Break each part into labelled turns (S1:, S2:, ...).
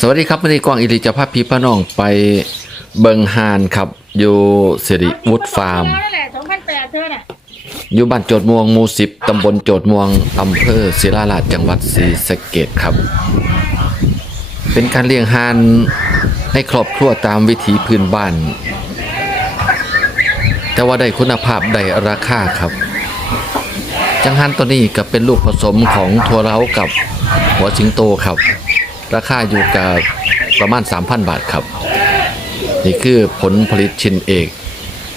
S1: สวัสดีครับวันนี้กวางอิริจะพาพี่ป้าน้องไปเบิงฮานครับ อยู่สิริวุฒฟาร์ม
S2: นั่นแหละสองพันแปดเธอน่ะ
S1: อยู่บ้านโจดม่วงหมู่สิบตำบลโจดม่วงอำเภอศิลาลาดจังหวัดศรีสะเกดครับ เป็นการเลี้ยงฮานในครอบครัวตามวิถีพื้นบ้าน แต่ว่าได้คุณภาพได้ราคาครับ จังฮันตัวนี้ก็เป็นลูกผสมของทัวเร้ากับหัวสิงโตครับ ราคาอยู่กับประมาณ 3,000 บาทครับ นี่คือผลผลิตชิ้นเอก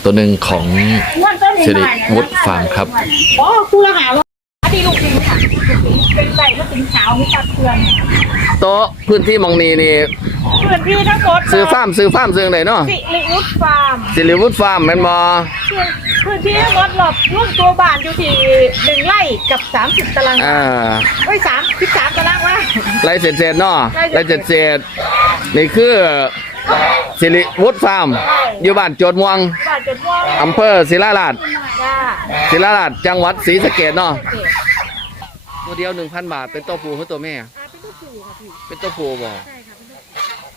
S1: ตัวหนึ่งของสิริวุฒฟาร์มครับ
S2: อ๋อคูละหา เป็นไก่ก็ถึงเช้ามีตัดเพื่อน
S1: โต๊ะพื้นที่มองนีนี่
S2: เพื่อนพี่ทั้งหมด
S1: ซื้อฟาร์มซื้อฟาร์มซื้อไหนเนาะ
S2: สิริวุฒฟาร์ม
S1: สิริวุฒฟาร์มแม่นบอ
S2: เพื่อนพื้นที่ทั้งหมดหลบร่วมตัวบ้านอยู่ที่หนึ่งไร่กับสามสิบตาราง
S1: อ่า
S2: เอ้ยสามสิบสามตารางวา
S1: ไรเสร็จเสร็จเนาะไร
S2: ไร่
S1: เส
S2: เสร็
S1: ร็จ
S2: จ
S1: เสร็จนี่คือสิริวุฒฟาร์มอยู่บ้านโจดม่วง
S2: บ้านจดม่วง
S1: อำเภอศิลาลาด
S2: จ้า
S1: ศิลาลาดจังหวัดศรีสะเกดเนาะ
S2: โอเค
S1: ตัวเดียว1,000บาทเป็นตัวผู้หรือตัวแม่
S2: อ่าเป็นตัวผู้ค่ะพี่
S1: เป็นตัวผู้บ่
S2: ใช่ค่ะเป็นตัวผู้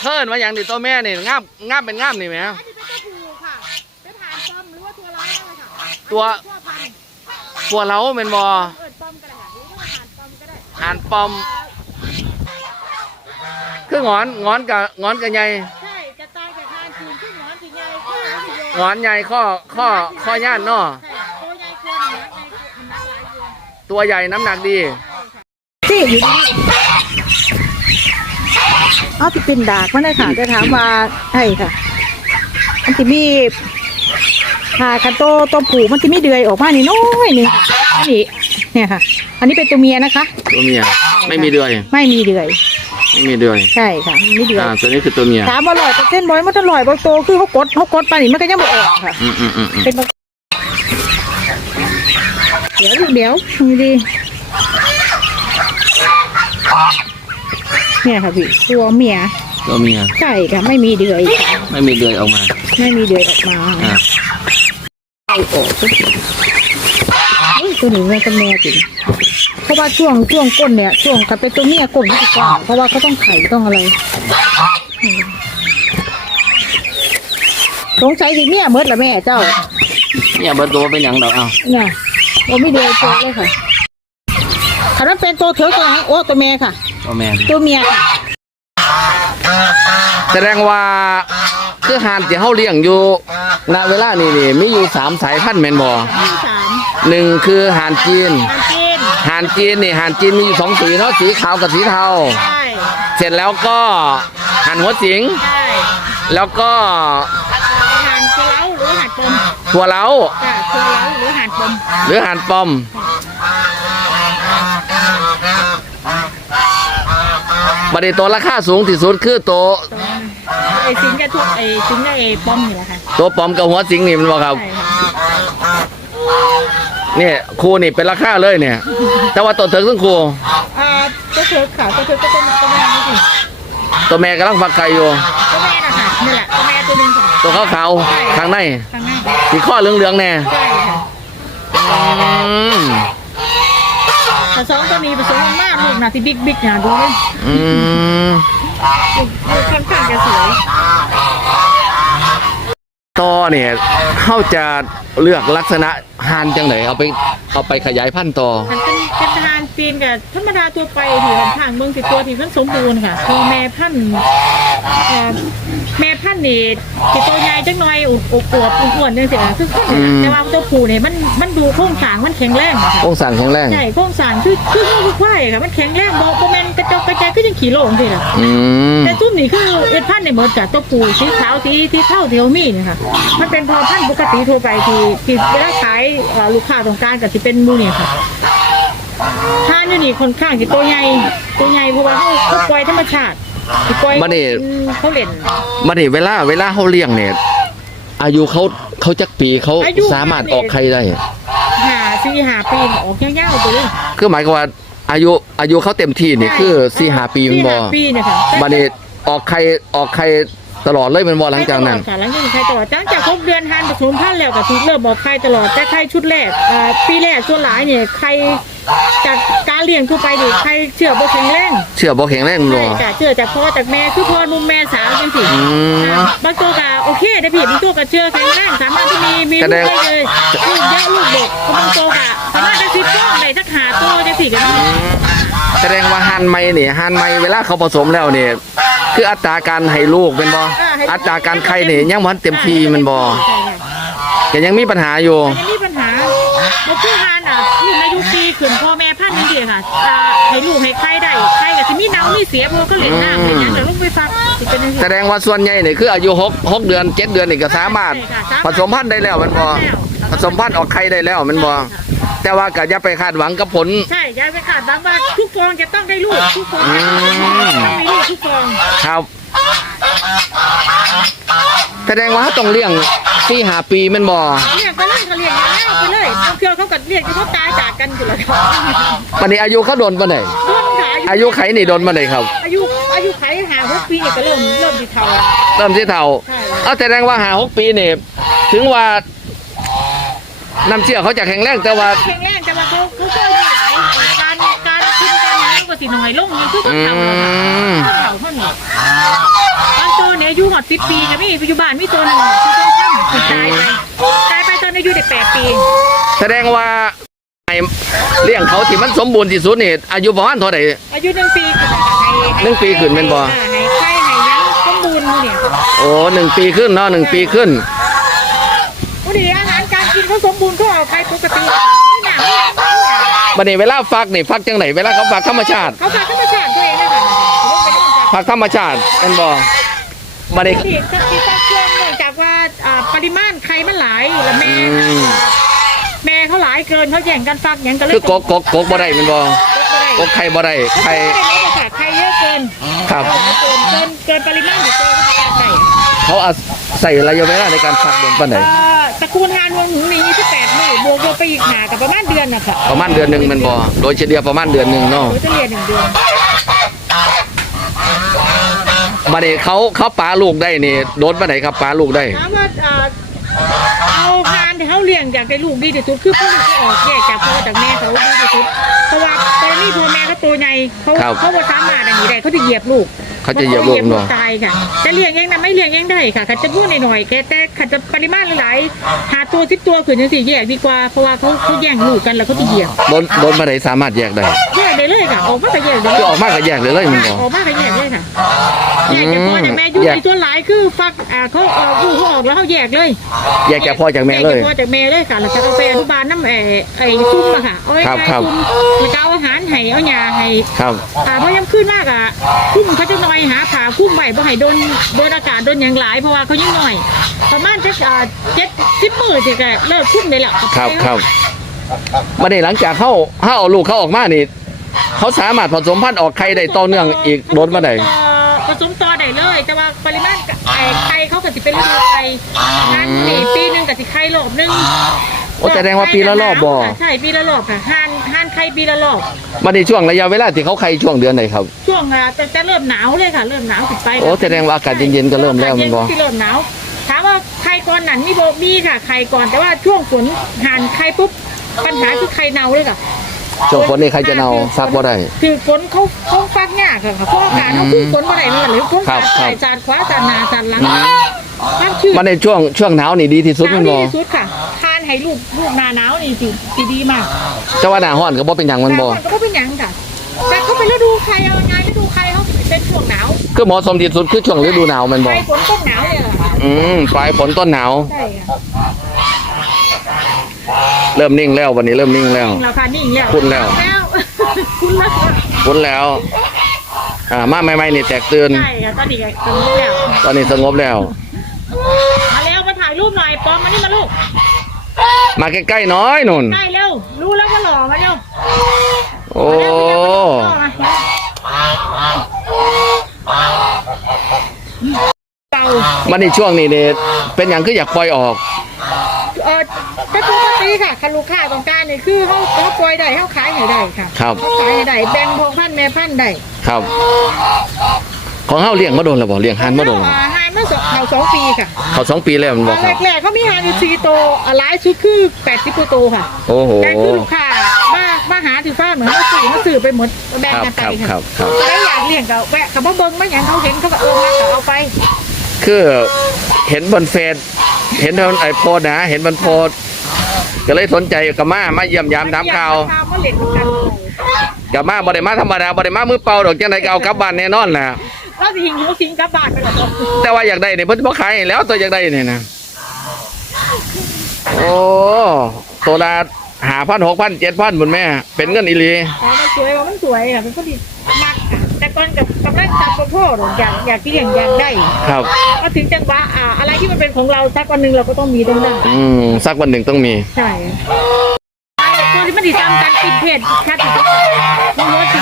S1: เทิร์นมาอย่างนี้ตัวแม่นี่งามงามเป็นงามนี่แหม
S2: อันนี้เป็นตัวผู้ค่ะเป็นฐานป้อมหรือว่าตัวร้ายนั่นแหละค่ะ
S1: ตัว
S2: ทั่วพันธุ์
S1: พวกเราเป็นบ่
S2: เอิดป้อมก็ได้ค่ะหรือว่าฐานป้อมก็ได้
S1: หานปอมคืองอนงอนกับงอนกับใหญ่
S2: ใช่จะตายกับทานคืนขึ้นหนอนสีใหญ่ข้อสีโย
S1: งอนใหญ่ข้อข้อข้อย่านเนาะ
S2: ใช่ ตัวใหญ่กว่าหนักในมันนักหลายอยู่
S1: ตัวใหญ่น้ำหนักดี
S2: ที่อยู่ดีเอาที่เป็นดากมันได้ค่ะจะถามว่าใช่ค่ะ มันจะมีหาคันโตตัวผูมันจะมีเดือยออกมานี่น้อยหนึงค่ะอันนี้เนี่ยค่ะ อันนี้เป็นตัวเมียนะคะ
S1: ตัวเมียไม่มีเดือย
S2: ไม่มีเดือย
S1: ไม่มีเดือย
S2: ใช่ค่ะไม่มีเดือย
S1: อ่าตัวนี้คือตัวเมีย
S2: ถามว่าลอยเปอร์เซ็นต์บอยมันจะลอยบางโตคือเขากดเขากดไปนี่มันก็ยังบ่ออกค่ะ
S1: อืมอืมอืมอืม
S2: เป็นบาง เดี๋ยวลูกเดี๋ยวนี่ดีเนี่ยค่ะพี่ตัวเมีย
S1: ตัวเมีย
S2: ใช่ค่ะไม่มีเดือยค่ะ
S1: ไม่มีเดือยออกมา
S2: ไม่มีเดือยออกมา
S1: อ่า
S2: เอาออกก็เฮ้ยตัวหนึ่งมันเป็นแม่จริงเพราะว่าช่วงช่วงก้นเนี่ยช่วงถ้าเป็นตัวเมียก้นมันจะกว้างเพราะว่าเขาต้องไข่ต้องอะไรอืมสงสัยสิเมียเมดละแม่เจ้า
S1: เนี่ยเบอร์ตัวเป็นอย่างดอกเอา
S2: เนี่ย โอ้ไม่เดือยโตเลยค่ะถ้ามันเป็นตัวเถอะตัวไหนโอ้ตัวเมียค่ะ
S1: ตัวแมน
S2: ตัวเมียค่ะ
S1: แสดงว่าคือหานที่เฮาเลี้ยงอยู่ณเวลานี้นี่มีอยู่สามสายพันธุ์แม่นบ่
S2: ที่สาม
S1: หนึ่งคือหานจีน
S2: อันจีน
S1: หานจีนนี่หานจีนมีอยู่สองสีเนาะสีขาวกับสีเทา
S2: ใช่
S1: เสร็จแล้วก็หานหัวสิง
S2: ใช่
S1: แล้วก็
S2: หานเกล้าหรือหาน ปม
S1: หัวเล้า
S2: จ้ะเกล้าหรือหานปม
S1: หรือหานปอม บัดนี้ตัวราคาสูงที่สุดคือตัว
S2: ไอ้สิงกับทุกไอ้สิงกับไอ้ปอมนี่แหละค่ะ
S1: ตัวปอมกับหัวสิงนี่มันบ่ครับ
S2: ใช่ค่ะ
S1: เนี่ยครูนี่เป็นราคาเลยเนี่ย แต่ว่าตัวเถิกทั้งครู
S2: อ่าตัวเถิกค่ะตัวเถิกก็เป็นตัวแม่นี่สิ
S1: ตัวแม่กำลังฟักไข่อยู่
S2: ตัวแม่น่ะค่ะนี่แหละตัวแม่ตัวหนึงค่ะ
S1: ตัวขาวๆข้างใน
S2: ข้างหน้า
S1: สีข้อเหลืองๆแน่
S2: ใช่ค่ะ
S1: อืม
S2: แต่สองตัวนี้ผสมกันมากลูกนะที่บิ๊กบิ๊กนะดูเลย
S1: อืม
S2: ลูกลูกค่อนข้างจะสวย
S1: ต่อเนี่ยเขาจะเลือกลักษณะหานจังไหนเอาไปเอาไปขยายพันธุ์ต่อ
S2: มันเป็นเป็นทหารจีนกับธรรมดาตัวไปที่ค่อนข้างเมืองสิตัวที่มันสมบูรณ์ค่ะคือแม่พันธุ์เอ่อแม่พันธุ์นี่ที่ตัวใหญ่จังหน่อยอุบอุบอวบอ้วนๆจังซี่ค่ะคือคนนี่ล่ะแต่ว่าตัวผู้เนี่ยมันมันดูโครงสร้างมันแข็งแรงอะค่ะ
S1: องศาแข็งแรง
S2: ใช่โครงสร้างคือคือคือควายค่ะมันแข็งแรงบ่บ่แม่นกระจอกกระจายคือจังขี่โลงสิล่ะ
S1: อืม
S2: แต่ตุ้มนี่คือเอ็ดพันธุ์ในหมดกับตัวผู้สีขาวสีสีเท่าเทียวมีนี่ค่ะมันเป็นพอพันธุ์ปกติทั่วไปที่ที่เวลาขายเอ่อลูกค้าต้องการก็สิเป็นหมูนี่ค่ะทานอยู่นี่ค่อนข้างสิตัวใหญ่ตัวใหญ่เพราะว่าเขาเขาปล่อยธรรมชาติสิปล่อย
S1: บัดนี้
S2: อืมเขาเล่น
S1: มาดิเวลาเวลาเขาเลี้ยงเนี่ยอายุเขาเขาจักปีเขา
S2: อายุ
S1: สามารถออกไข่ได้
S2: หาสี่หาปีก็ออกยาวๆไปเลย
S1: คือหมายความว่าอายุอายุเขาเต็มที่นี่คือสี่หาปีมันบอ
S2: สี่ห้าปีเนี่ยค่ะ
S1: บัดนี้ออกไข่ออกไข่ ตลอดเลยแมันบอหลังจากนั้น
S2: ค่ะหลังจากนี้ใครตลอดหลังจากครบเดือนทานผสมพันธุ์แล้วก็ถูกเริ่มบอกใครตลอดแต่ใครชุดแรกอ่าปีแรกส่วนหลายเนี่ยใครจากการเลี้ยงทั่วไปดิใครเชื่อบ่แข็งแรง
S1: เชื่อบ่แข็งแรงมันบ่
S2: ใช่จ้ะเชื่อจากพ่อจากแม่คือพ่อนุ่มแม่สาวจังสิ
S1: อืม
S2: อ่าบางตัวก็โอเคได้พี่บางตัวก็เชื่อแข็งแรงสามารถที่มีมี
S1: แส
S2: ลู
S1: ด
S2: ก
S1: ง
S2: ได้เลยลูกเยอะลูกเด็กบางตัวก็สามารถจะซิปก้องได้สักหาตัวได้พี่กัน
S1: แสดงว่าฮันไม้นี่ฮันไม้เวลาเขาผสมแล้วนี่ คืออัตราการให้ลูกเป็นบ่อัตราการไข่นี่ยังบ่ทันเต็มที่แมันบ่
S2: ใช่ค่ะ
S1: ก็ยังมีปัญหาอยู่
S2: อันนี้มีปัญหาบางทีทานอะลูกอายุปีขึ้นพ่อแม่พันธุ์นี่สิค่ะอ่าให้ลูกให้ไข่ได้ไข่ก็สิมีเน่ามีเสียเพราะก็เหล็กน้ำเป็นอย่างเดี๋ยวลูกไปฟักสิเป็นจังซี่
S1: แสดงว่าส่วนใหญ่นี่คืออายุ6 6เดือน 7 เดือนนี่ก็สามารถ
S2: ใช่ค่ะ
S1: ผสมพันธุ์ได้แล้วแมันบ่ผสมพันธุ์ออกไข่ได้แล้วแมันบ่ แต่ว่าก็อย่าไปคาดหวังกับผล
S2: ใช่ยายไปขาดบางว่าทุกฟองจะต้องได้ลูกทุกฟอง
S1: อืม
S2: ต้องมีลูกทุกฟอง
S1: ครับแสดงว่าต้องเลี้ยงสี่หาปีแมันบ่
S2: เรียกก็เล่นเขาเรียกง่ายไปเลยบางเทื่อเขาก็เรียกที่เขาตายจากกันอยู่แล้วครับ
S1: ปันนี้อายุเขาโดนปานใด
S2: ต้นขา
S1: อายุไขนี่โดนปานใดครับ
S2: อายุอายุไขหาหกปีเนี่ยก็เริ่มเริ่มดีเทาแล้ว
S1: เริ่มที่เท่า
S2: ใช่
S1: เอาแสดงว่าหาหกปีนี่ ถึงว่า น้ำเชื่อเขาจะแข็งแรงแต่ว่า
S2: แข็งแรงแต่ว่าเขาเขาก็อายุหลายการการขึ้นการนั้นก็สิหน่อยลงนี่คือคน
S1: อื
S2: เฒ่าแล้วค่ะ
S1: ม
S2: คนเฒ่าเท่านี้บางตัวเนี่ยอายุหอดสิบปีก็มีปัจจุบันมีตัวหนึ่งที่ต้องทำคือตายไปตายไปตอนอายุได้แปดปี
S1: แสดงว่าไอ้เลี้ยงเขาที่มันสมบูรณ์ที่สุดนี่อายุประมาณเท่าไหร่
S2: อายุหนึ่งปีขึ้นนะคะให้ให้
S1: หนึ่งปีขึ้นแม่นบ่
S2: ให้ไข่ให้ยังสมบูรณ์เนี่ย
S1: โอ้หนึ่งปีขึ้นเนาะหนึ่งปีขึ้น
S2: วันนี้อาหารการกินเขาสมบูรณ์เขา เอาไข่ปกติไม่หนักไม่หนักไม่หนัก
S1: บัดนี้เวลาฟักนี่ฟักจังไหนเวลาเขาฟักธรรมชาติ
S2: เขาฝากธรรมชาติตัวเองเลยค่ะลงไปได้จาก
S1: ฟักธรรมชาติเป็นบ่บัดนี้
S2: ที่ที่ที่ต้องเชื่อมเนื่องจากว่าอ่าปริมาณไข่มันหลายแล้วแม่
S1: อืม
S2: แม่เขาหลายเกินเขาแย่งกันฟักอย่างกันเลย
S1: คือกกกกกกบ่ได้เป็นบ่กกไข่บ่ได้ไข่
S2: ไข่ไม่ได้ค่ะไข่เยอะเกิน
S1: ครับ
S2: เกินเกินเกินปริมาณอยู่เกินการไข่
S1: เขาอาใส่ระยะเวลาในการฟักเดือนปานใด
S2: เอ่อ ตระกูลฮานวงหนูนี่ที่แปดมื้อบวกบวกไปอีกหากับประมาณเดือนนะคะ
S1: ประมาณเดือนหนึ่งแมันบ่โดยเฉลี่ยประมาณเดือนหนึ่งเนาะ
S2: เขาจะเรียนหนึ่งเดือน
S1: บัดนี้เขาเขาปลาลูกได้นี่โดนปานไหนครับปลาลูกได้
S2: ถามว่าเอ่อเอาพานที่เขาเลี้ยงอยากได้ลูกดีที่สุดคือพ่อลูกที่ออกแยกจากพ่อจากแม่เขาดีที่สุดเพราะว่าตอนนี้พ่อแม่เขาตัวใหญ่เขา
S1: ครับ
S2: เขาบ่สามารถอันนี้ได้เขาจะเหยียบลูก
S1: เขาจะเหยียบลูก
S2: เขา
S1: เนาะ
S2: ตายค่ะจะเลี้ยงเองนะไม่เลี้ยงเองได้ค่ะเขาจะพูดหน่อยๆแค่แต่เขาจะปริมาณหลายๆหาตัวสิบตัวขืนจังสี่แยกดีกว่าเพราะว่าเขาเขาแย่งลูกกันแล้วเขาจะเหยียบ
S1: โดนโดนปานไหนสามารถแยกได้
S2: แยกได้เลยค่ะออกมาก็แยกได้
S1: คือ
S2: เลย
S1: ออกมาก็แยกเลยเลยแมันบ่
S2: ออกมาก็แยกเลยค่ะแยกจากพ่อจากแม่อยู่
S1: แยก
S2: ในตัวหลายคือฟักอ่าเขาออกลูกเขาออกแล้วเขาแยกเลย
S1: แยกจากพ่อจากแม่เลย
S2: แกจากพ่อจากแม่เลยค่ะแล้วก็เอาไปอนุบาลน้ำไอ้ไอ้ซุ้มอะค่ะเอาไว้
S1: ครับ
S2: ให้
S1: ครับ
S2: ซุ้มแล้วก็เอาอาหารให้เอายาให้
S1: ครับ
S2: อ่าเพราะยังขึ้นมากอะคุ้มเขาจะน้อยหาผ่าคุ้มไว้บ่ให้โดนโดนอากาศโดนอย่างหลายเพราะว่าเขายังน้อย ประมาณจะอ่าเจ็ดสิบมือที่ก็เลิกคุ้มเลยแหละ
S1: ครับครับบัดนี้หลังจากเขาเขาเอาลูกเขาออกมานี่เขาสามารถผสมพันธุ์ออกไข่ได้ต่อเนื่องอีกโดนปานใด
S2: ผสมต่อได้เลย แต่ว่าปริมาณไอ้ไข่เขาก็สิเป็นฤดูไข่งานนี่ปีหนึงก็สิไข่รอบหนึง
S1: โอ้แสดงว่าปีละรอบบ่
S2: ใช่ปีละรอบค่ะห่านห่านไข่ปีละรอบ
S1: บัดนี้ช่วงระยะเวลาที่เขาไข่ช่วงเดือนไหนครับ
S2: ช่วงอะจะจะเริ่มหนาวเลยค่ะ เริ่มหนาวขึ้นไป
S1: โอ้แสดงว่าอากาศเย็นๆก็เริ่มแล้วแม่นบ่
S2: อากาศเย็ที่เริ่มหนาวถามว่าไข่ก่อนหนันมีโบมีค่ะไข่ก่อนแต่ว่าช่วงฝนห่านไข่ปุ๊บปัญหาคือไข่เน่าเลยค่ะ
S1: ช่วงฝนนี่ใครจะเนาฟักบ่ได้
S2: คือฝนเขาเขาฟักยากค่ะเพราะอากาศเขาคือฝนบ่ได้เลยหรือฝน
S1: ครับ
S2: สาด
S1: ครับ
S2: ใส่สาดขวาสาดหน้าสาดหลังความชื้น
S1: มันในช่วงช่วงหนาวนี่ดีที่สุด
S2: ห
S1: แมัน
S2: นาว
S1: บ่
S2: ดีที่สุดค่ะทาน ให้ลูกลูกหนาหนาวนี่สิสิดีมาก
S1: แต่ว่าหน้าร้อนก็บ่เป็นหยังมันบ่
S2: หาวก็บ่เป็นหยังค่ะแต่เขาเป็นฤดูใครเอาไงฤดูใครเขาเป็นช่วงหนาว
S1: คือเหมาะสมที่สุดคือช่วงฤดูหนาวแมัน
S2: ไป
S1: บ่
S2: ฝนต้นหนาวเนี่ยแหละค่ะ
S1: อืมปลายฝนต้นหนาว
S2: ใช่ค่ะ
S1: เริ่มนิ่งแล้ววันนี้เริ่มนิ่งแล้ว
S2: นิ่งแล้วค่ะนิ่งแล้ว
S1: คุ้นแล้ว
S2: แล้วคุณแล้วค่ะ
S1: ฝนแล้ว อ่า มาใหม่ๆนี่แตกตื่น
S2: ใช่ค่ะตอนนี้ก็สงบแล้ว
S1: ตอนนี้สงบแล้ว
S2: มาแล้วมาถ่ายรูปหน่อยปอมมานี่มาลูก
S1: มาใกล้ๆน้อยนุ่น
S2: ได้เร็วรู้แล้วว่าหล่อมาเร็ว
S1: โอ้
S2: มาเร็วมาเร็วมาเร็วเต่า
S1: มันนี่ช่วงนี้นี่เป็นอย่างคืออยากปล่อยออก
S2: เออถ้าปกติค่ะคันลูกค้าต้องการนี่คือเขาเขาปล่อยได้เขาขายให้ได้ค่ะ
S1: ครับ
S2: เขาขายให้ได้แบ่งพอพันธุ์แม่พันธุ์ได้
S1: ครับ ของเฮาเลี้ยงมาโดนแล้วบ่เลี้ยงหันมาโดนแล้วบ่
S2: อ่าให้านเมื่อสองเขาสองปีค่ะ
S1: เขาสองปีแล้วมัน
S2: ต
S1: บ
S2: อ
S1: อก
S2: น
S1: ครับ
S2: แรกๆเขามีหานอยู่สี่โตวอะหลายชุดคือแปดสิบกว่าโตวค่ะ
S1: โอ้โห
S2: แต่คือลูกค้ามามาหาถือฟ้าเหมือนเขาสื่อเขาสื่อไปหมดแบ่ง
S1: ครับ
S2: กันไป
S1: ครับครั
S2: ค่ะ
S1: บครับ
S2: แล้วอยากเลี้ยงก็แวะกับบ่เบิ้งไม่อย่างเขาเห็นเขาก็เออมาก็เอาไป
S1: คือเห็นบนเฟซเห็นทางไอโพสต์นะ เห็นบนโพสต์ก็เลยสนใจกับมามาเยี่ยมยามถามข่าว
S2: มาเล่นกัน
S1: กับมาบ่ได้มาธรรมดาบ่ได้มามือเปล่าดอกจังไดก็เอากลับบ้านแน่นอนแหละ
S2: เราสิหิงหัวสิงกลับบ้านไปแล้วก็
S1: แต่ว่าอยากได้เนี่ยเพิ่นบ่ขายให้แล้วตัวอยากได้เนี่ยนะโอ้ตัวละหาพันหกพันเจ็ดพันบุญแม่ เป็นเงินอีหลี
S2: แต่มันสวยว่ามันสวยค่ะเป็นคนที่มักค่ะแต่ก่อนกับกำลังตามพ่อหรอกอยากอยากเลี้ยงอยากได้
S1: ครับ
S2: ก็ถึงจังหวะอ่าอะไรที่มันเป็นของเราสักวันหนึ่งเราก็ต้องมีต้องได้
S1: อืมสักวันหนึ่งต้องมี
S2: ใช่ตัวที่มันติดตามการกินเพศชัดที่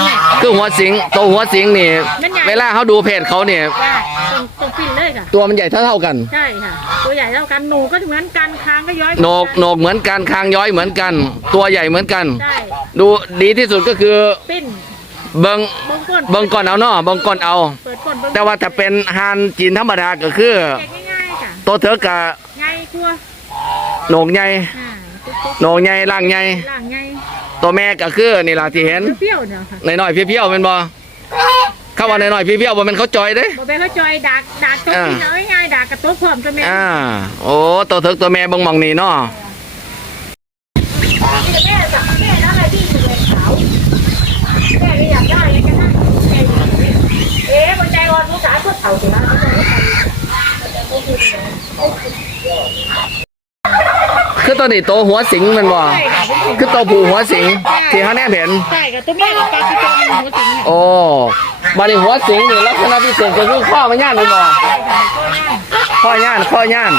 S2: สุดมันหัวจริงเนี่ย
S1: คือหัวสิงตัวหัวสิงนี่
S2: มันใหญ่
S1: เวลาเขาดูเพจเขาเนี่ย
S2: ว่าตรงตรงฟินเลยค่ะ
S1: ตัวมันใหญ่เท่าเท่าๆกัน
S2: ใช่ค่ะ ตัวใหญ่เท่ากันหนูก็เหมือนกันคางก็ย้อย
S1: โหนกโหนกเหมือนกันคางย้อยเหมือนกัน ตัวใหญ่เหมือนกัน
S2: ใช่
S1: ดูดีที่สุดก็คือ
S2: ปิ้น
S1: เบิง
S2: เบิ้งก้น
S1: เบิงก่อนเอาเนาะเบิงก่อนเอา
S2: เปิดก้นเบิ้ง
S1: แต่ว่าถ้าเป็นฮานจีนธรรมดาก็คือ
S2: แยกง่ายๆค่ะ
S1: ตัวเถอะกะ
S2: ง่ายทั่ว
S1: โหนกใหญ่
S2: อ่าตุ๊ก
S1: โหนกใหญ่ล่างใหญ่
S2: ๆล่างง่าย
S1: ตัวแม่ก็คือนี่ล่ะที่เห็น
S2: เปรี้ยวๆเนี่ยค่ะ
S1: น้อยๆเพี้ยวๆเป็นบ่เข้าว่าน้อยๆเพี้ยวๆบ่แม่นเขาจอยเด้
S2: บอไปเขาจอยดักดักตัว
S1: อ่า
S2: ที่น้อยง่ายดักกับตัวพร้อมตัวแม่
S1: อ่าโอ้ตัวเถอะตัวแม่เบิ่งหมองนี่เนาะ
S2: แม่จับแม่แล้วอะไรที่สุดเลยขาวแม่ไม่อยากได้เลยกันนะแม่อยากได้เอ๊ะมันใจอ่อนลูกสาวก็เฒ่าสินะ
S1: คือตัวนี้โตวหัวสิงแมันบ่
S2: ใช่ค่ะเป็นสิ่ง
S1: คือตัวผู้หัวสิงที่เฮาแนบเห็น
S2: ใช่ค่ะตัวแม่กับปลาคือตัวมันหัวสิงเนี่ย
S1: โอ้บาดนี้หัวสิงนี่ลักษณะพิเศษก็คือข้อมันย่านเลยบ่
S2: ตัวแม่
S1: ข้อย่านข้อย่าน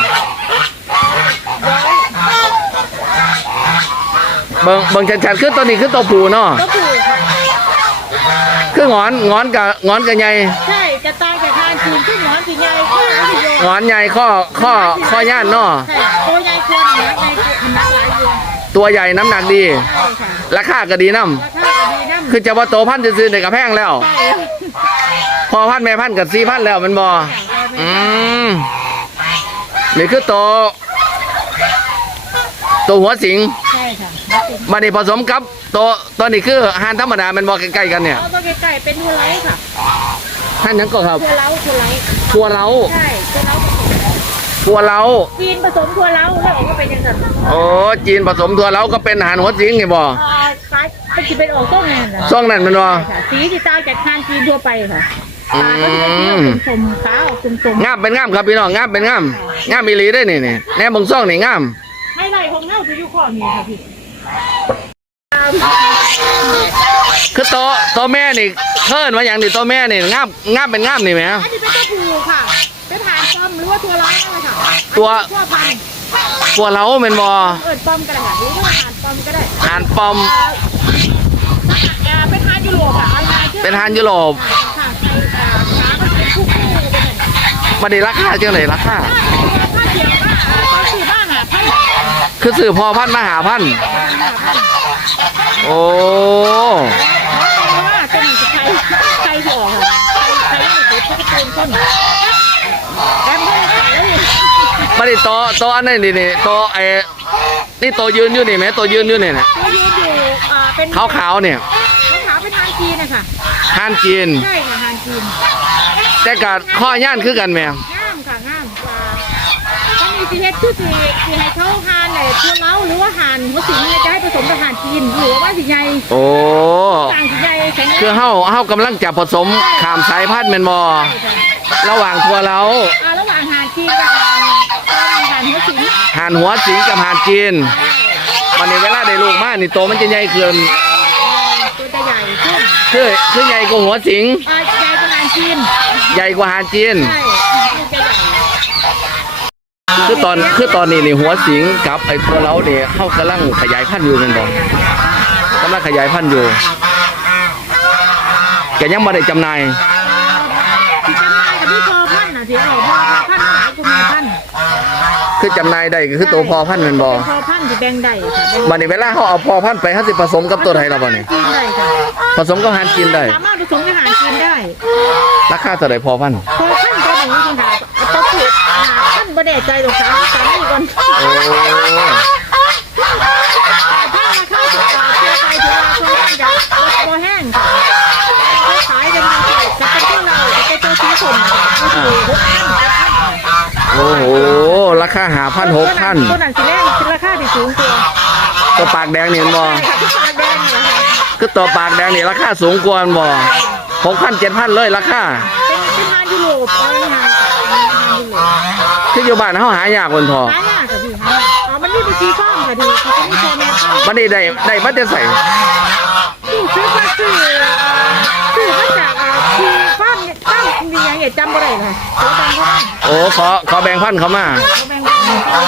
S1: เบิ่งเบิ่งชัดๆคือตัวนี้คือตัวผู้เนาะ
S2: ตัวผู้ค่ะ
S1: คืองอนงอนกับงอนกับใหญ่
S2: ใช่ จะตายจากทานจีนที่หนอนสีใหญ่ข้อมันสีโย
S1: งอนใหญ่ข้อข้อข้อย่านเนาะ
S2: ใช่ตัวใหญ่ควรหนักใหญ่ควรหนักหลายอยู่
S1: ตัวใหญ่น้ำหนักดี
S2: ใช่ค่ะ
S1: ราคาก็ดีนํ
S2: ราคาก็ดีนะ
S1: คือจะว่าโตพันธุ์ซื่อๆนี่ก็แพงแล้ว
S2: ใช่
S1: พอพันธุ์แม่พันธุ์กับสี่พันธุ์แล้วแมันบ่อืมนี่คือโตตัวหัวสิง
S2: ใช่ค่ะ
S1: บัดนี้ผสมกับตัวตัวนี้คืออาหารธรรมดาแมันบ่ใกล้ๆกันเนี่ย
S2: เอาตัวไก่เป็นทัวไลท์ค่ะ
S1: ท่านหยังก็ครับ
S2: ทัวเล้าทัวไลท์
S1: ทัวเล้า
S2: ใช่ทัวเล้า
S1: ทัวเล้า
S2: จีนผสมทัวเล้าแล้วออกมาเป็นยังไง
S1: โอ้จีนผสมทัวเล้าก็เป็นอาหารหัวสิงนี่บ่
S2: อ่าคล้ายเป็นจะเป็นออกต้มแน่นนะ
S1: ซ่องนั่นแมันบ่
S2: ใช่ค่ะสีที่ตายจากทานจีนทั่วไปค่ะ
S1: อื
S2: ตามก็จะเป็นสีสมๆขาวสม
S1: งามเป็นงามครับพี่น้องงามเป็นงามงามอีหลีได้นี่นี่แน่เบิ่งซ่องนี่งาม
S2: ๆให้ไล่ของเน่าจะอยู่ข้อนี้ค่ะพี่
S1: คือโตโตแม่นี่เคิ่นว่าอย่างนี่โตแม่นี่งามงามเป็นงามนี่แหม
S2: อันนี้เป็นตัวผูค่ะ เป็นฐานปอมหรือว่าทัวเล้าอะไรค่ะ
S1: ตัว
S2: ทั่วพันธุ์
S1: ทัวเล้าแม่นบ่
S2: เอิดปอมก็ได้ค่ะหรือว่าฐานปอมก็ได้
S1: อาหารปอม
S2: เป็นทานยุโรปค่ะเป็
S1: นอาหารยุโรป
S2: ค่ะใส่อ่าขาก็เป็นคู่คู่กันเป็น
S1: บัดนี้ราคาจังไดราคา
S2: ถ้าเทียมว่าอ่าสี่บ้าน อะท่าน
S1: คือซื้อพอพันธุ์มาหาพันธุ์โอ้
S2: ว่าจะมีใครใครที่ออกค่ะใครใครไม่ติดก็เป็นต้นแอมเบอร์ขายแล้วนี่
S1: บัดนี้โตโตอันนั้นนี่นี่โตไอ้นี่โตยืนอยู่นี่แหมโตยืนอยู่นี่น่ะ
S2: ตัวยืนอยู่อ่าเป็น
S1: ขาวๆเนี่ย
S2: ขาวๆเป็นทางจีนนะคะ
S1: ฮานจีน
S2: ใช่ค่ะทางจีน
S1: แต่กัดข้อย่านคือกันแหม่
S2: งามค่ะงามกว่า ถ้ามีซีเฮดคือสีสีให้เขาหานเนี่ยเพื่อเล้าหรือว่าหานหัวสีเนี่ยจะให้ผสมกับหานจีนหรือว่าสีใหญ่
S1: โอ้
S2: ต่างสีใหญ่แข็งแรง
S1: คือเฮาเฮากำลังจะผสมข้ามสายพันธุ์แม่นบ่ระหว่างทัวเล้า
S2: อ่าระหว่างหานจีนกับหานหานหัวสี
S1: ห่านหัวสิงกับห่านจีนวันนี้เวลาได้ลูกมานี่โตมันจะใหญ่ขึ้น
S2: ตัวจะใหญ่ขึ้น
S1: คือคือใหญ่กว่าหัวสิง
S2: อ่าใหญ่กว่าหานจีน
S1: ใหญ่กว่าห่านจีน
S2: ใช่ตัวจะใหญ่
S1: คือตอนคือตอนนี้นี่หัวสิงกับไอ้ตัวเล้านี่เฮากำลังขยายพันธุ์อยู่แม่นบ่กำลังขยายพันธุ์อยู่แกยังบ่ได้จำหน่าย
S2: ที่จำได้กับที่พอพันธุ์น่ะที่ออกพอพันธุ์หลายกว่าแม่พันธุ์
S1: คือจำหน่ายได้ก็คือตัวพอพันธุ์แม่นบ่
S2: เป็นพอพันธุ์ที่แบ่งได้ค่ะแบ่ง
S1: บัดนี้เวลาเฮาเอาพอพันธุ์ไปเฮาสิผสมกับตัวใดล่ะบ่นี่
S2: จีนได้ค่ะ
S1: ผสมกับห่านจีนได้
S2: สามารถผสมกับอาหารจีนได้
S1: ราคาเท่าใดพอพันธุ์
S2: พอพันธุ์ตัวหนูคุณค่ะตัว แน่ใจหรอกสามสามนี่ก่อน
S1: โอ้
S2: ถ้าราคาสิบบาทเชื่อไปถือว่าตัวแห้งจะตัวแห้งค่ะขายกันดีจะเป็นตัวเราจะเป็นตัวสีสมค่ะก็คือหกพันหกพัน
S1: โอ้โหราคาหาพันหกพัน
S2: ตัวนั้นสีแดงเป็นราคาที่สูงกว่า
S1: ตัวปากแดงนี่เห็นบ่
S2: ใช่ค่ะที่ปากแดงนะคะ
S1: คือตัวปากแดงนี่ราคาสูงกว่าบ่หกพันเจ็ดพันเลยราคา
S2: เป็นเป็นทานยุโรปอะไรนะทานยุโรป
S1: คืออยู่บ้านเฮาหายากคนทอ
S2: หายากค่ะพี่หายากอ๋อมันนี่เป็นสีฟ้าค่ะดีเขาเป็นตัวแม่ฟ้า
S1: บัดนี้ได้ได้มาแต่ใส่
S2: ที่ซื้อมาซื้อซื้อมาจากอ่าที่ฟ้าเนี่ยตั้งมีอย่างเงี้ยจำบ่ได้เลยเขาแบ่งเขา
S1: โอ้ขอขอแบ่งพันเขามา
S2: เขาแบ่งเขา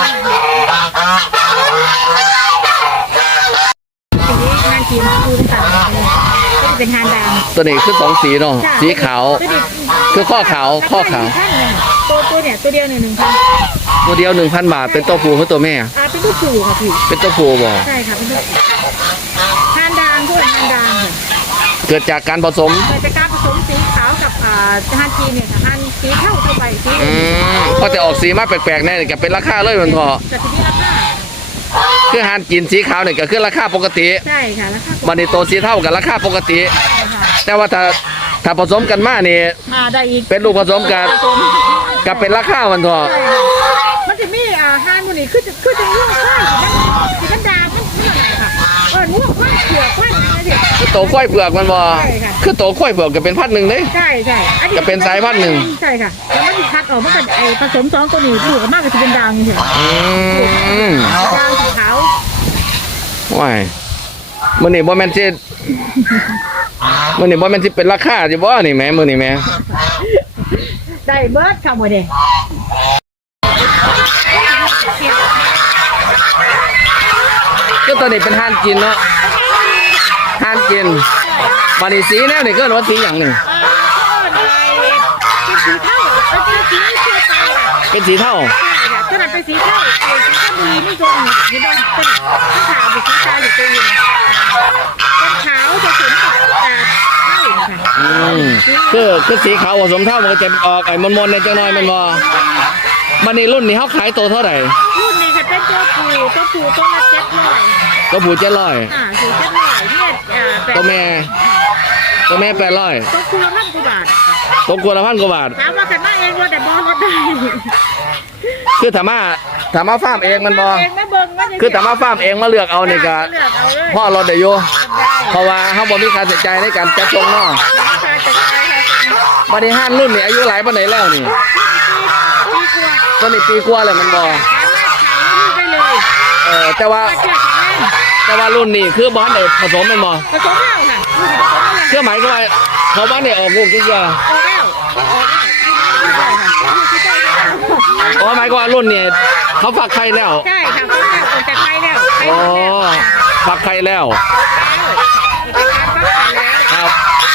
S2: ทีนี้งานทีมคูณต่างๆก็จะเป็นฮานดาม
S1: ตัวนี้คือสองสีเนาะสีขาว คือ ข้อขาวข้อขาว
S2: ตัวตัวเนี่ยตัวเดียวเนี่ยหนึ่งพัน
S1: ตัวเดียวหนึ่งพันบาทเป็นตัวผู้หรือตัวแม่
S2: อ่าเป็นลูกปู่ค่ะพี่
S1: เป็นตัวผู้บ่
S2: ใช่ค่ะเป็นลูกฮานดางด้วยฮานดางค่ะ
S1: เกิดจากการผสม
S2: เกิดจากการผสมสีขาวกับอ่าฮานจีนเนี่ยค่ะฮานสีเท่าเข้าไปสี
S1: อืมพอจะออกสีมาแปลกๆแน่นี่ก็เป็นราคาเลยมันพอ
S2: แต่ทีนี้ราคา
S1: คือหานกินสีขาวนี่ก็คือราคาปกติ
S2: ใช่ค่ะราคา
S1: บันนี้โตวสีเท่ากับราคาปกติ
S2: ใช่ค่ะ
S1: แต่ว่าถ้า ถ้าผสมกันมานี่
S2: อ่าได้อีก
S1: เป็นลูกผสมกัน
S2: ผสม
S1: ก็เป็นราคามันทอ
S2: ใช่ค่ะมันจะมีอ่าฮานตัวนี้คือจะคือจะง่วงข้าวสีมันดามันนี่อะไรค่ะเออง่วงข้าวเผือกข้าวอะไรเนี่ย
S1: คือโตควายเผือกมันบ่
S2: ใช่ค่ะ
S1: คือโตควายเผือกก็เป็นพันหนึ่งเด้
S2: ใช่ใช่อั
S1: จะเป็นสายพันธุ์หนึ่ง
S2: ใช่ค่ะแล้วมันจะคัดออกมันก็ไอผสมสองตัวนี้ถูกกันมากก็จะเป็นดางนี่เหรอ
S1: อืม
S2: ดางสีขาว
S1: ว้ายมื้อนี้บ่แม่นสิ มื้อนี้บ่แม่นสิเป็นราคาสิบ่นี่แหม่มื้อนี้แหม่
S2: ได้เบิร์ดค่ะหมดเลย
S1: ก็ตอนนี้เป็นห้านกินเนาะห้านกินบัดนี้สีแนวนี่ก็ว่าสีหยังนี่
S2: เป็นสีเท่าเป็นสีเชื่อใจค่ะ
S1: เป็นสีเท่า
S2: ใช่ค่ะขนาดเป็นสีเท่าไอ้สีข้าวดีนี่ตรงนี่ต้องเป็นขาวเป็นสีตาหรือตัวอื่นเป็น ขาวจะสมกับอ่าเท่านะคะ
S1: อืมคือคือสีขาวผสมเท่ามันก็จะออกไอ้มนๆในจังน้อยแมันบ่บัดนี้รุ่นนี้เฮาขายตัวเท่าไหร่
S2: รุ่นนี้ค่ะเป็นตัวผูตัวผูตัวละเจ็ดร้อย
S1: ตัวผู้700
S2: อ่าผูเจ็ดร้อยเนี่ยอ่าแปด
S1: ตัวแม่ ตัวแม่800
S2: ตัวคูละพันกว่าบาท
S1: ตกกว่าละพันกว่าบาท
S2: ถามว่ากันมาเองว่าแต่บอลรถได้
S1: คือถ้ามาถ้ามาฟาร์มเองมันบ่
S2: เองไม่เบิ่งว่าจะ
S1: คือถ้ามาฟาร์มเองมาเลือกเอานี่ก็
S2: เลือกเอาเลย
S1: พ่อรถได้อยู่
S2: ได้
S1: เพราะว่าเฮาบ่มีค่าใช้จ่ายในการจัดส่งเนาะ
S2: ใช่จะได้ค่ะ
S1: บัดนี้ห้านรุ่นนี่อายุหลายปานใดแล้วนี่
S2: ปีกว่า
S1: ตอนนี้ปีกว่าแล้วมันบ่
S2: สามารถขายได้เลย
S1: เออแต่ว่า
S2: เชื่อแข็งแรง
S1: แต่ว่ารุ่นนี้คือบ่ทันได้ผสมแม่นบ่
S2: ผสมแล้วค่ะผสมแล้ว
S1: คือหมายความว่าเขาบ่ได้ออกลูกจังซี่
S2: ออกแล้วออกแล้ว
S1: อ๋อหมายความว่ารุ่นนี้เขาฟักไข่แล้ว
S2: ใช่ค่ะ
S1: อ๋อ
S2: แล้ว
S1: ฟักไข่แล้ว
S2: ออกจากการฟักไข่แล้ว
S1: ครับ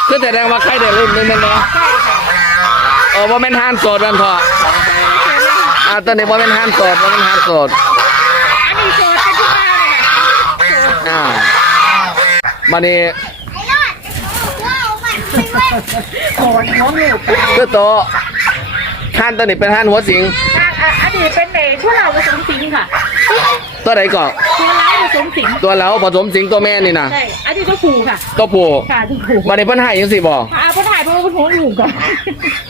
S1: คือแสดงว่าไข่ได้รุ่นหนึงแม่นบ่
S2: ใช่ค่ะ
S1: เออบ่แม่นห้านโสดแม่นพออ่าตอนนี้บ่แม่นห้านโสดบ่แม่นห้านโสด
S2: อันนี้โสดเป็นที่บ้านเลยค่ะ
S1: อ่าบัดนี้
S2: โสดน้องลูก
S1: คือโตห้านตัวนี้เป็นห้านหัวสิง
S2: อันนี้เป็นเด็กพวกเราผสมสิงค่ะ
S1: ตัวใดก็
S2: ตัวร้ายผ สมสิง
S1: ตัวแล้วผสมสิงตัวแม่นี่นะ
S2: ใช่อันนี้ก็ผูค่ะ
S1: ตัวผู้
S2: ค่ะที่ผู
S1: บัดนี้เพิ่นให้จังซี่บ่
S2: อ่าเพ่อถ่ายเพ่อเป็นหัวลูกก่อน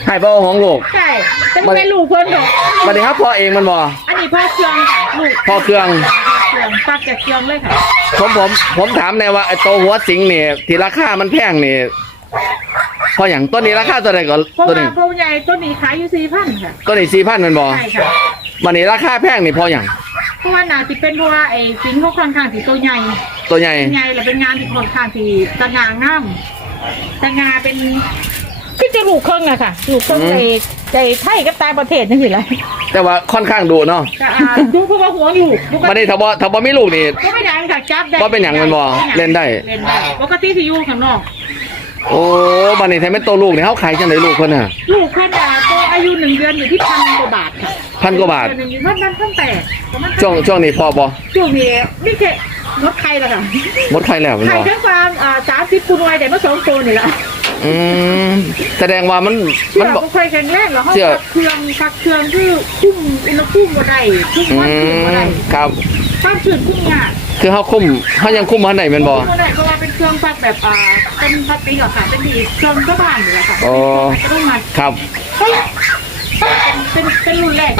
S1: ให้พ่อของลูก
S2: ใช่เป็นเป็นลูกเพิ่นก่อน
S1: บัดนี้ครับพ่อเองมันบ่
S2: อันนี้พ่อเครื่องค่ะลูก
S1: พ่อเครื่อง
S2: เครื่องตัดจากเครื่องเลยค่ะ
S1: ผมผมผมถามแน่ว่าไอ้ตัวหัวสิงนี่ที่ราคามันแพงนี่พออย่างตัวนี้ราคาตัวใดก่อน
S2: เพราะ
S1: ตัว
S2: ว่า
S1: นี้
S2: พวกใหญ่ต้นนี้ขายอยู่สี่พันค่ะ
S1: ตัวนี้4,000มันบ่
S2: ใช่ค่ะ
S1: บัดนี้ราคาแพงนี่พออย่าง
S2: เพ ราะว่านาที่เป็นเพราะว่าไอ้สิงเขาค่อนข้างที่ตัวใหญ่
S1: ตัวใหญ่
S2: ใหญ่และเป็นงานที่ค่อนข้างที่สง่างามสง่าเป็นที่จะลูกเครื่องอะค่ะลูกเครื่องไอ้ไอ้ไทยกับต่างประเทศนี่สิไร
S1: แต่ว่าค่อนข้างดุเนาะ
S2: ก็อ่าดูเพราะว่าหัวอยู่ปก
S1: บัด
S2: ติ
S1: นี้ถ้าบ่ถ้าบ่มีลูกนี่
S2: ก็ไม่ดังค่ะจับได้
S1: ว่าเป็นหยังมันบ่เล่นได้
S2: เล่นได้ปกติที่อยู่ข้างนอก
S1: โอ้บัดนี้ถ้าเป็นตัวลูกนี่เฮาขายจังได๋ลูกเพิ่นน่ะ
S2: ลูกเพื่อนอะตัวอายุหนึ่งเดือนอยู่ที่พันกว่าบาทค่ะ
S1: พันกว่าบาท
S2: เดือนหนึ่งอยู่พันพันพันแปดประมาณ
S1: ช่วงช่วงนี้พอบ่
S2: ช่วงนี้นี่แค่งดไข่แล้วค่ะ
S1: หมดไข่แล้วแมัน
S2: ไข่
S1: บ่
S2: ทั้งความอ่าสามสิบคุณวัยแต่เมื่อสองตัวนี่แหละ
S1: ออืมแสดงว่ามัน
S2: เชื่
S1: มั
S2: อน
S1: บอก
S2: บ่ค่อยแข็งแรงหรอกเขา
S1: เชื่อ
S2: พักเครื่องพักเครื่องคือคุ้มอุณหภูมิบ่ได้คุ้ม
S1: อื
S2: ความชื้นบ่
S1: ม
S2: ได้
S1: ครับ
S2: ความชื้นคุ้มยาก
S1: คือเขาคุ้มเขายังคุ้มมันไหนเป็นบอ
S2: คุ้มบ่ได้เพราะว่าเป็นเครื่องพักแบบอ่าเป็นพลาสติกอะค่ะเป็นดีเครื่องชาวบ้านนี่แหละค่ะ
S1: อ๋อ
S2: จะต้องมา
S1: ครับ
S2: เฮ้ยเป็นเป็นรุ่นแรก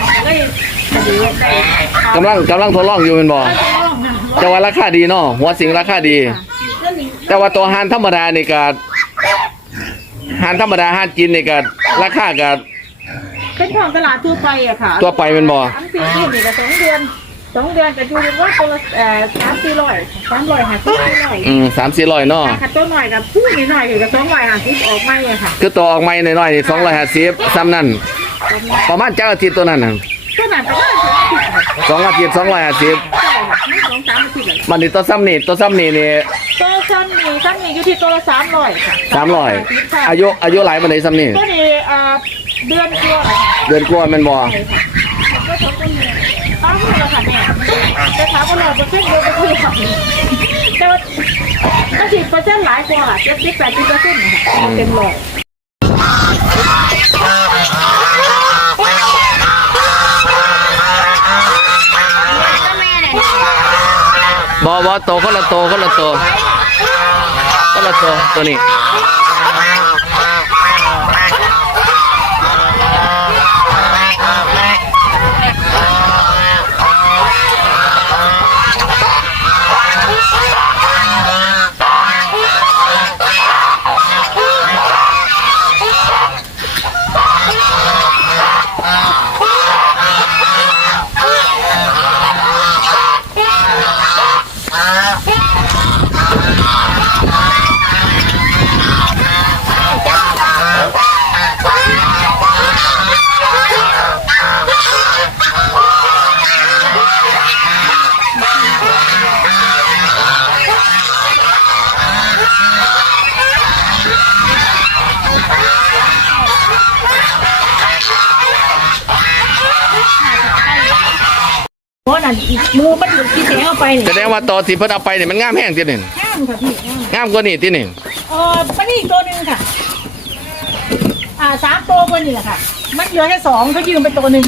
S2: ของเองก็เลยได้เอา
S1: กำลังกำลังทดลองอยู่เป็นบอ
S2: เอาไปลองนะ
S1: แต่ว่าราคาดีเนาะหัวสิงราคาดี แต่ว่าตัวหานธรรมดานี่ก็ หานธรรมดาหานกินนี่ก็ราคาก็
S2: เป็นของตลาดทั่วไปอะค่ะ
S1: ทั่วไปเป็นบ่
S2: สามสี่เดือนนี่ก็สองเดือนสองเดือนก็อยู่ว่าตัวละเอ่อสามสี่ร้อยสามร้อยห้าสิบสี่ร้อย
S1: อืมสามสี่ร้อยเนาะ
S2: ค่ะตัวหน่อยกับผู้นิดหน่อยกับสองร้อยห้าสิบออกไม่อะค่ะ
S1: คือตัวออกใหม่หน่อยๆนี่สองร้อยห้าสิบซ้ำนั่นประมาณเจ้าอาทิตย์ตัวนั้นน่ะ
S2: ตัวนั้นก็ได้สองอาทิตย์ค่ะ
S1: สองอาทิตย์สองร้อยห้าสิบ
S2: ใช่ค่ะไม่สองสามอาทิตย์เลย
S1: มันนี่ตัวซ้ำนี่ตัวซ้ำนี่นี่
S2: ตัวซ้ำ นี่ซ้ำนี่อยู่ที่ตัวละสามร้อยค่ะ
S1: สามร้อย
S2: ค่ะ
S1: อายุอายุหลายมันไหนซ้ำนี่
S2: ตัวนี้เอ่อเดือนกว่าค่ะ
S1: เดือนกว่าแมันบ่
S2: ใช่ค่ะก็สองตัวนี้อ้าวพูดแล้วค่ะเนี่ยจะถามว่าเราจะเส้นเดียวกันคือค่ะแต่ว่าก็สิบเปอร์เซ็นต์หลายกว่าเจ็ดสิบแปดสิบเปอร์เซ็นต์ค่ะเต็มร้อย
S1: บ่บ่โตคนละโตคนละโตคนละโต ตัวนี้
S2: เพราะนั่น หมูมันอยู่ที่เสียงเอาไปเนี่ย
S1: แสดงว่าโตที่เพิ่นเอาไปนี่มันงามแห้งตินี่
S2: ห้ามค่ะพี่ห้าม
S1: งามกว่านี่ตินี่
S2: เออมันนี่อีกตัวหนึ่งค่ะ อ่าสามตัวคนนี่แหละค่ะ มันเหลือแค่สองเขายืมไปตัวหนึ่ง